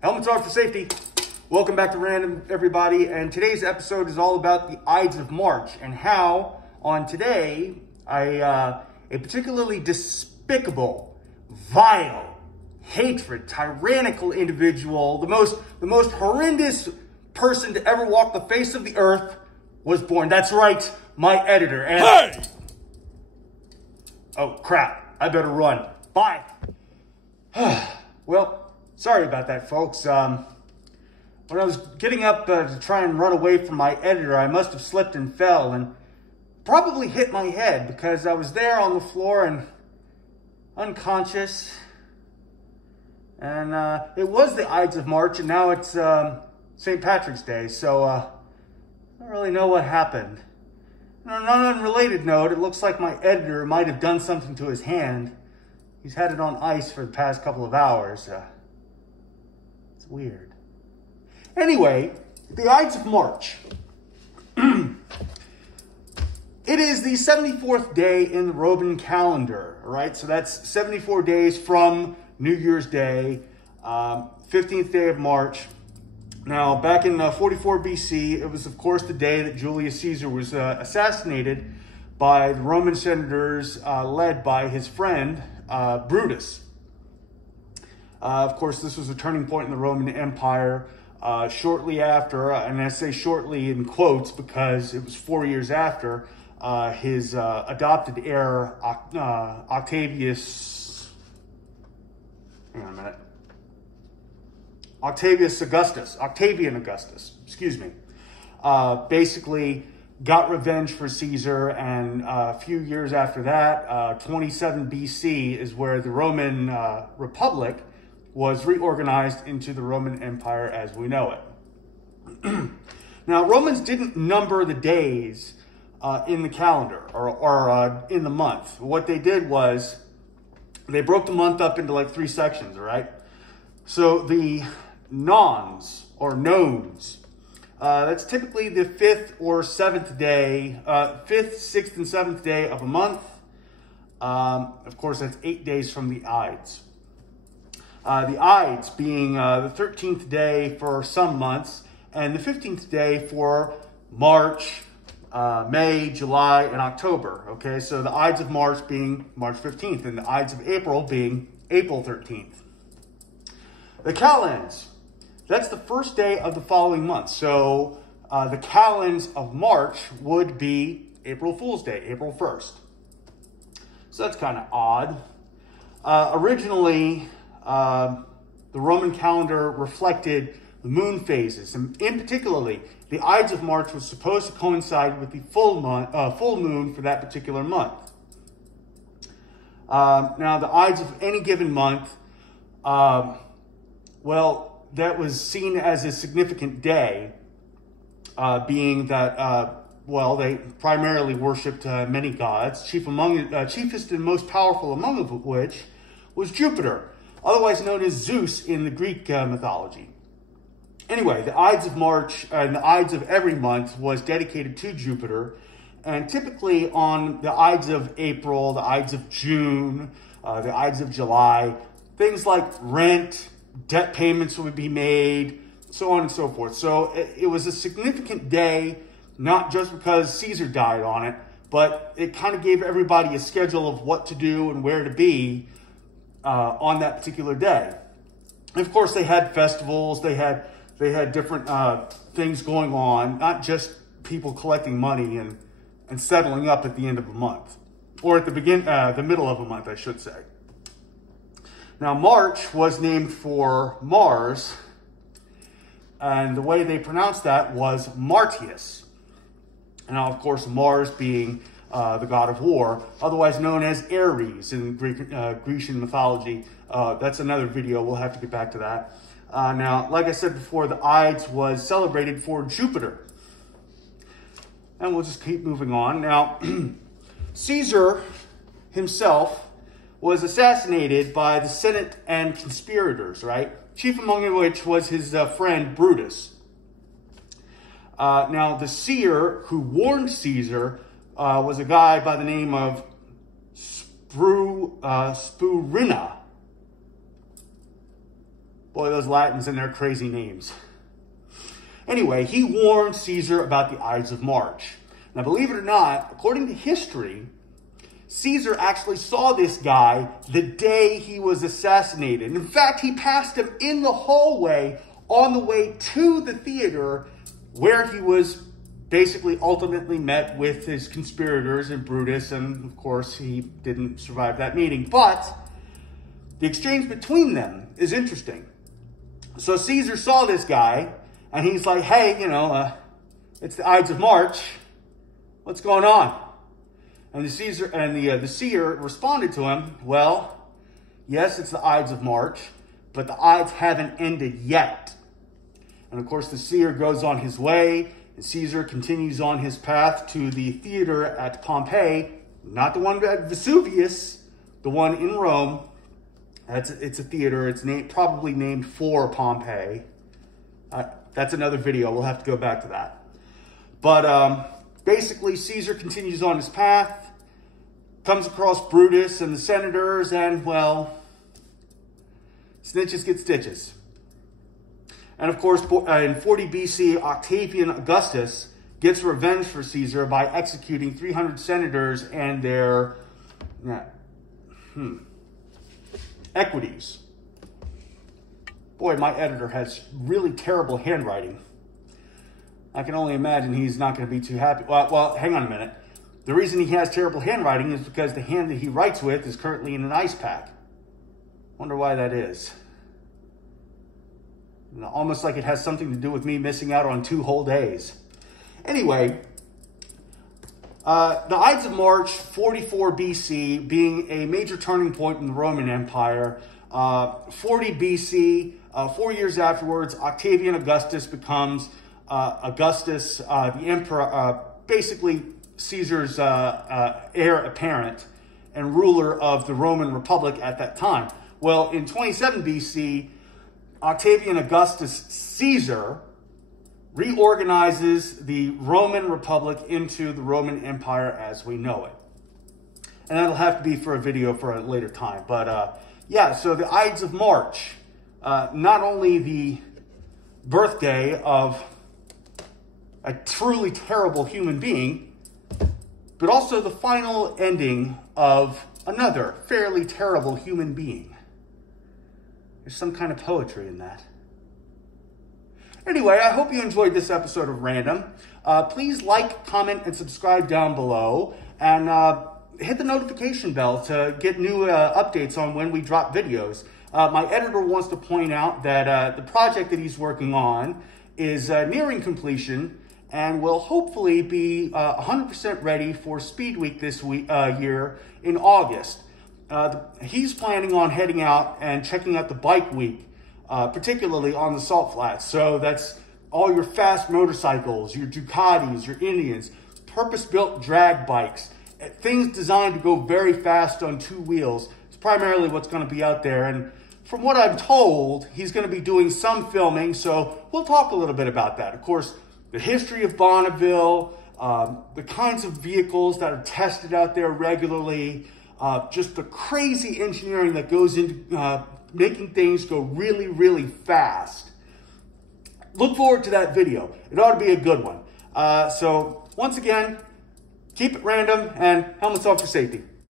Helmets on for safety. Welcome back to Random, everybody. And today's episode is all about the Ides of March and how on today, a particularly despicable, vile, hatred, tyrannical individual, the most horrendous person to ever walk the face of the earth was born. That's right, my editor. And hey! Oh, crap. I better run. Bye. Well, sorry about that, folks. When I was getting up to try and run away from my editor, I must have slipped and fell and probably hit my head because I was there on the floor and unconscious. And it was the Ides of March, and now it's St. Patrick's Day, so I don't really know what happened. On an unrelated note, it looks like my editor might have done something to his hand. He's had it on ice for the past couple of hours. It's weird. Anyway, the Ides of March. It is the 74th day in the Roman calendar, right? So that's 74 days from New Year's Day, 15th day of March. Now, back in 44 BC, it was, of course, the day that Julius Caesar was assassinated by the Roman senators led by his friend, Brutus. Of course, this was a turning point in the Roman Empire. Shortly after, and I say shortly in quotes because it was 4 years after, his adopted heir, Octavius, hang on a minute, Octavian Augustus, excuse me, basically got revenge for Caesar, and a few years after that, 27 BC is where the Roman Republic was reorganized into the Roman Empire as we know it. Now, Romans didn't number the days in the calendar or in the month. What they did was they broke the month up into like 3 sections, all right? So the nones or nones, that's typically the 5th or 7th day, 5th, 6th, and 7th day of a month. Of course, that's 8 days from the Ides. The Ides being the 13th day for some months and the 15th day for March, May, July, and October. Okay, so the Ides of March being March 15th and the Ides of April being April 13th. The Calends, that's the first day of the following month. So the Calends of March would be April Fool's Day, April 1st. So that's kind of odd. Originally, the Roman calendar reflected the moon phases, and in particularly, the Ides of March was supposed to coincide with the full moon for that particular month. Now, the Ides of any given month, well, that was seen as a significant day, being that, well, they primarily worshipped many gods, chiefest and most powerful among which was Jupiter, otherwise known as Zeus in the Greek mythology. Anyway, the Ides of March and the Ides of every month was dedicated to Jupiter, and typically on the Ides of April, the Ides of June, the Ides of July, things like rent, debt payments would be made, so on and so forth. So it was a significant day, not just because Caesar died on it, but it kind of gave everybody a schedule of what to do and where to be on that particular day. And of course, they had festivals, they had different things going on, not just people collecting money and settling up at the end of a month, or at the middle of a month, I should say. Now, March was named for Mars, and the way they pronounced that was Martius. Now, of course, Mars being the god of war, otherwise known as Ares in Grecian mythology. That's another video. We'll have to get back to that. Now, like I said before, the Ides was celebrated for Jupiter. And we'll just keep moving on. Now, Caesar himself was assassinated by the Senate and conspirators, right? Chief among which was his friend Brutus. Now, the seer who warned Caesar was a guy by the name of Spurina. Boy, those Latins and their crazy names. Anyway, he warned Caesar about the Ides of March. Now, believe it or not, according to history, Caesar actually saw this guy the day he was assassinated. In fact, he passed him in the hallway on the way to the theater where he was basically ultimately met with his conspirators and Brutus, and of course he didn't survive that meeting. But the exchange between them is interesting. So Caesar saw this guy, and he's like, hey, it's the Ides of March. What's going on? And the seer responded to him, well, yes, it's the Ides of March, but the Ides haven't ended yet. And of course, the seer goes on his way, and Caesar continues on his path to the theater at Pompeii, not the one at Vesuvius, the one in Rome. It's a theater. It's probably named for Pompeii. That's another video. We'll have to go back to that. But basically, Caesar continues on his path, comes across Brutus and the senators, and, well, snitches get stitches. And of course, in 40 BC, Octavian Augustus gets revenge for Caesar by executing 300 senators and their equities. Boy, my editor has really terrible handwriting. I can only imagine he's not going to be too happy. Well, hang on a minute. The reason he has terrible handwriting is because the hand that he writes with is currently in an ice pack. Wonder why that is. Almost like it has something to do with me missing out on 2 whole days. Anyway, the Ides of March, 44 BC, being a major turning point in the Roman Empire. 40 BC, 4 years afterwards, Octavian Augustus becomes Augustus, the emperor, basically Caesar's heir apparent and ruler of the Roman Republic at that time. Well, in 27 BC, Octavian Augustus Caesar reorganizes the Roman Republic into the Roman Empire as we know it. And that'll have to be for a video for a later time. But yeah, so the Ides of March, not only the birthday of a truly terrible human being, but also the final ending of another fairly terrible human being. There's some kind of poetry in that. Anyway, I hope you enjoyed this episode of Random. Please like, comment, and subscribe down below. And hit the notification bell to get new updates on when we drop videos. My editor wants to point out that the project that he's working on is nearing completion and will hopefully be 100% ready for Speed Week this year in August. He's planning on heading out and checking out the Bike Week, particularly on the Salt Flats. So that's all your fast motorcycles, your Ducatis, your Indians, purpose-built drag bikes, things designed to go very fast on 2 wheels. It's primarily what's going to be out there. And from what I'm told, he's going to be doing some filming, so we'll talk a little bit about that. Of course, the history of Bonneville, the kinds of vehicles that are tested out there regularly, just the crazy engineering that goes into making things go really, really fast. Look forward to that video. It ought to be a good one. So once again, keep it random and helmets off for safety.